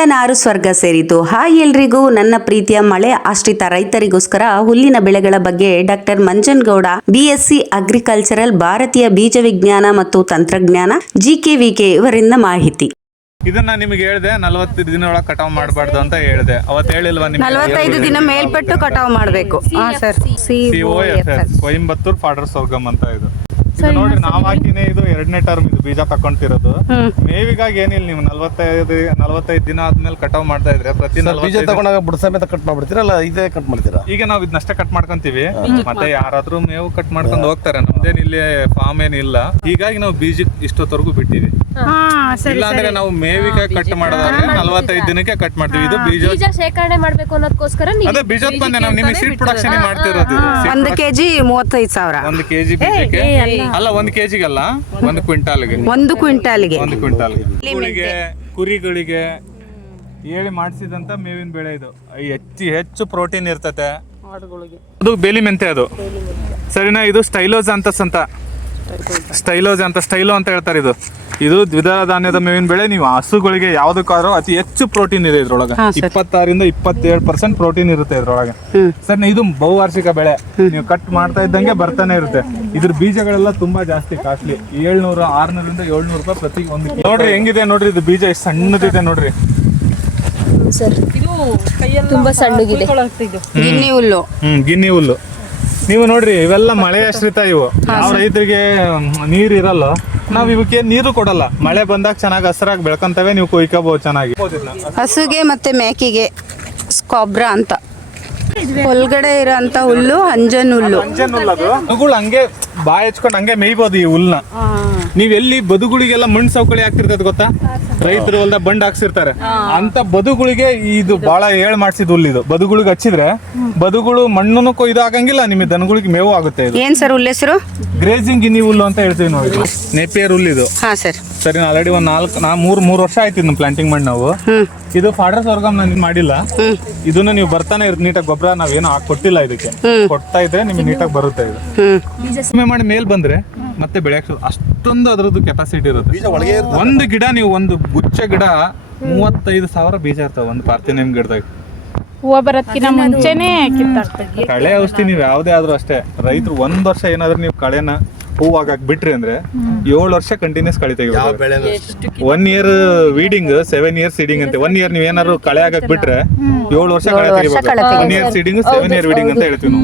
ಮಳೆಯಿಂದ ನಾರು ಸ್ವರ್ಗ ಸೇರಿತು. ಹಾಯ್ ಎಲ್ರಿಗೂ, ನನ್ನ ಪ್ರೀತಿಯ ಮಳೆ ಆಶ್ರಿತ ರೈತರಿಗೋಸ್ಕರ ಹುಲ್ಲಿನ ಬೆಳೆಗಳ ಬಗ್ಗೆ ಡಾಕ್ಟರ್ ಮಂಜನಗೌಡ, BSc ಅಗ್ರಿಕಲ್ಚರಲ್, ಭಾರತೀಯ ಬೀಜ ವಿಜ್ಞಾನ ಮತ್ತು ತಂತ್ರಜ್ಞಾನ, GKVK ಇವರಿಂದ ಮಾಹಿತಿ. ಇದನ್ನ ನಿಮಗೆ ಹೇಳಿದೆ 45 ದಿನ ಒಳಗೆ ಕಟಾವ್ ಮಾಡಬಾರ್ದು ಅಂತ ಹೇಳಿದೆ. ಅವತ್ತು ಹೇಳಿಲ್ವಾ ನಿಮಗೆ? 45 ದಿನ ಮೇಲ್ಪಟ್ಟು ಕಟಾವ್ ಮಾಡಬೇಕು. COFS ಕೊಯಂಬತ್ತೂರ್ ಫಾಡರ್ ಸೋರ್ಗಮ್ ಅಂತ ಇದು ನೋಡಿ, ನಾವ್ ಹಾಕಿನೇ ಇದು 2ನೇ ಟರ್ಮ್ ಇದು ಬೀಜ ತಕೊಂತಿರೋದು. ಮೇವಿಗಾಗಿ ಏನಿಲ್ಲ, ನೀವು 45 ದಿನ ಆದ್ಮೇಲೆ ಕಟಾವ್ ಮಾಡ್ತಾ ಇದ್ರೆ ಪ್ರತಿ ಬೀಜ ತಗೊಂಡಾಗ ಬುಡ ಸಮೇತ ಕಟ್ ಮಾಡ್ಬಿಡ್ತೀರಾ, ಅಲ್ಲ ಇದೇ ಕಟ್ ಮಾಡ್ತೀರಾ? ಈಗ ನಾವ್ ಇದನ್ನಷ್ಟೇ ಕಟ್ ಮಾಡ್ಕೊಂತೀವಿ, ಮತ್ತೆ ಯಾರಾದ್ರೂ ಮೇವು ಕಟ್ ಮಾಡ್ಕೊಂಡು ಹೋಗ್ತಾರೆ. ನಮ್ದೇನ್ ಇಲ್ಲಿ ಫಾರ್ಮ್ ಏನಿಲ್ಲ, ಹೀಗಾಗಿ ನಾವು ಬೀಜ ಇಷ್ಟೊತ್ತವರೆಗೂ ಬಿಟ್ಟಿವಿ. ಇಲ್ಲ ಅಂದ್ರೆ ನಾವು ಮೇವಿಗಾಗಿ ಕಟ್ ಮಾಡೋದಾದ್ರೆ 45 ದಿನಕ್ಕೆ ಕಟ್ ಮಾಡ್ತೀವಿ. ಇದು ಬೀಜ ಶೇಖರಣೆ ಮಾಡ್ಬೇಕು ಅನ್ನೋದಕ್ಕೋಸ್ಕರ ಅದೇ ಬೀಜೋತ್ಪನ್ನ ನಾವು ನಿಮಗೆ ಸೀಡ್ ಪ್ರೊಡಕ್ಷನ್ ಮಾಡ್ತಿರೋದು. 1 kg 35,000. 1 kg ಬೀಜಕ್ಕೆ ಅಲ್ಲ, 1 kg ಅಲ್ಲ, 1 ಕ್ವಿಂಟಾಲ್ಗೆ. 1 ಕ್ವಿಂಟಾಲ್ಗೆ 1 ಕ್ವಿಂಟಾಲ್ಗೆ ಕುರಿಗಳಿಗೆ ಹೇಳಿ ಮಾಡಿಸಿದಂತ ಮೇವಿನ ಬೆಳೆ ಇದು. ಹೆಚ್ಚು ಪ್ರೋಟೀನ್ ಇರ್ತತೆ. ಅದು ಬೇಲಿ ಮೆಂತೆ, ಅದು ಸರಿನಾ? ಇದು ಸ್ಟೈಲೋ ಅಂತ ಹೇಳ್ತಾರೆ. ಇದು ದ್ವಿದಳ ಧಾನ್ಯದ ಮೇವಿನ ಬೆಳೆ. ನೀವು ಹಸುಗಳಿಗೆ ಯಾವ್ದಕ್ಕಾದ್ರೂ ಅತಿ ಹೆಚ್ಚು ಪ್ರೋಟೀನ್ ಇದೆ ಇದ್ರೊಳಗೆ. 26 ರಿಂದ 27% ಪ್ರೋಟೀನ್ ಇರುತ್ತೆ ಇದ್ರೊಳಗೆ. ಸರ್, ಇದು ಬಹುವಾರ್ಷಿಕ ಬೆಳೆ. ನೀವು ಕಟ್ ಮಾಡ್ತಾ ಇದ್ದಂಗೆ ಬರ್ತಾನೆ ಇರುತ್ತೆ. ಇದ್ರ ಬೀಜಗಳೆಲ್ಲ ತುಂಬಾ ಜಾಸ್ತಿ ಕಾಸ್ಟ್ಲಿ. 700, 600 ರಿಂದ 700 ರೂಪಾಯಿ ಪ್ರತಿ ಒಂದು. ನೋಡ್ರಿ ಹೆಂಗಿದೆ ನೋಡ್ರಿ, ಇದು ಬೀಜ ಎಷ್ಟು ಸಣ್ಣದಿದೆ ನೋಡ್ರಿ. ತುಂಬಾ ಸಣ್ಣಗಿದೆ. ಗಿನ್ನಿ ಹುಲ್ಲು. ಗಿನ್ನಿ ಹುಲ್ಲು. ನೀವು ನೋಡ್ರಿ, ಇವೆಲ್ಲ ಮಳೆ ಆಶ್ರಿತ. ಇವು ಯಾವ ರೈತರಿಗೆ ನೀರ್ ಇರಲ್ಲ, ನಾವ್ ಇವಕ್ಕೆ ನೀರು ಕೊಡಲ್ಲ. ಮಳೆ ಬಂದಾಗ ಚೆನ್ನಾಗಿ ಹಸಿರಾಗಿ ಬೆಳ್ಕೊಂತವೆ, ನೀವು ಕೊಯ್ಕೋಬಹುದು ಚೆನ್ನಾಗಿ. ಹಸುಗೆ ಮತ್ತೆ ಮೇಕೆಗೆ ಸ್ಕಾಬ್ರಾ ಅಂತ ಒಳಗಡೆ ಇರೋಂತ ಹುಲ್ಲು ಅಂಜನ್ ಹುಲ್ಲು. ಹಸುಗಳು ಹಂಗೆ ಬಾಯಿ ಹಚ್ಕೊಂಡು ಹಂಗೆ ಮೇಯ್ಬೋದು ಈ ಹುಲ್ನ. ನೀವೆಲ್ಲಿ ಬದುಗಳಿಗೆಲ್ಲ ಮಣ್ಣು ಸವಕಳಿ ಆಗ್ತಿರ್ತದೆ ಗೊತ್ತಾ? ರೈತರು ಹೊಲ್ದ ಬಂಡ್ ಹಾಕ್ಸಿರ್ತಾರೆ, ಅಂತ ಬದುಗಳಿಗೆ ಇದು ಬಹಳ ಮಾಡ್ಸಿದ ಹುಲ್ಲು. ಇದು ಬದುಗಳಿಗೆ ಹಚ್ಚಿದ್ರೆ ಬದುಗಳು ಮಣ್ಣನ್ನು ಕೊಯ್ದು ಆಗಂಗಿಲ್ಲ, ನಿಮಗೆ ದನಗಳಿಗೆ ಮೇವು ಆಗುತ್ತೆ. ಏನ್ ಸರ್ ಹುಲ್ಲು ಹೆಸರು? ಗ್ರೇಜಿಂಗ್ ಗಿನಿ ಹುಲ್ಲು ಅಂತ ಹೇಳ್ತೀವಿ ನೋಡಿ. ನೇಪಿಯರ್ ಹುಲ್ಲು ಇದು. ಹಾ ಸರ್. ಸರಿ, ಆಲ್ರೆಡಿ ಒಂದು 3 ವರ್ಷ ಆಯ್ತು ಇದನ್ನ ಪ್ಲಾಂಟಿಂಗ್ ಮಾಡಿ ನಾವು. ಇದು ಫಾಡರ್ ಸೋರ್ಗಮ್ ನಾನು ಮಾಡಿಲ್ಲ. ಇದನ್ನ ನೀವು ಬರ್ತಾನೆ ಇರುತ್ತೆ ನೀಟಾಗಿ. ಗೊಬ್ಬರ ನಾವೇನು ಕೊಟ್ಟಿಲ್ಲ ಇದಕ್ಕೆ. ಕೊಡ್ತಾ ಇದ್ರೆ ನಿಮ್ಗೆ ನೀಟಾಗಿ ಬರುತ್ತೆ ಇದು. ಕಡಿಮೆ ಮಾಡಿ ಮೇಲ್ ಬಂದ್ರೆ ಮತ್ತೆ ಬೆಳೆಯಕ್ಕೆ ಅಷ್ಟೊಂದು ಅದ್ರದ್ದು ಕೆಪಾಸಿಟಿ ಇರುತ್ತೆ. ಒಂದು ಗಿಡ, ನೀವು ಒಂದು ಗುಚ್ಚ ಗಿಡ 35,000 ಬೀಜ ಇರ್ತಾವ ಒಂದು ಪಾರ್ಥಿನಿಯಂ ಗಿಡದಾಗ. ಹೂವು ಬರೋದಕ್ಕಿಂತ ಮುಂಚೆನೆ ಕಿತ್ತಾಕ್ತೀವಿ. ಕಳೆ ಔಷಧಿ ನೀವು ಯಾವುದೇ ಆದ್ರೂ ಅಷ್ಟೇ, ರೈತರು 1 ವರ್ಷ ಏನಾದ್ರೂ ನೀವು ಕಳೆನ ಹೂವಾಗಕ್ ಬಿಟ್ರಿ ಅಂದ್ರೆ 7 ವರ್ಷ ಕಂಟಿನ್ಯೂಸ್ ಕಳೆ ತೆಗಿಬೇಕು. 1 ಇಯರ್ ವೀಡಿಂಗ್, 7 ಇಯರ್ಸ್ ಸೀಡಿಂಗ್ ಅಂತೆ. 1 ಇಯರ್ ನೀವ್ ಏನಾದ್ರು ಕಳೆ ಆಗಕ್ ಬಿಟ್ರೆ 7 ವರ್ಷ ಕಳೆ ತೆಗಿಬೇಕು. 1 ಇಯರ್ ಸೀಡಿಂಗ್, 7 ಇಯರ್ ವೀಡಿಂಗ್ ಅಂತ ಹೇಳ್ತೀವಿ ನಾವು.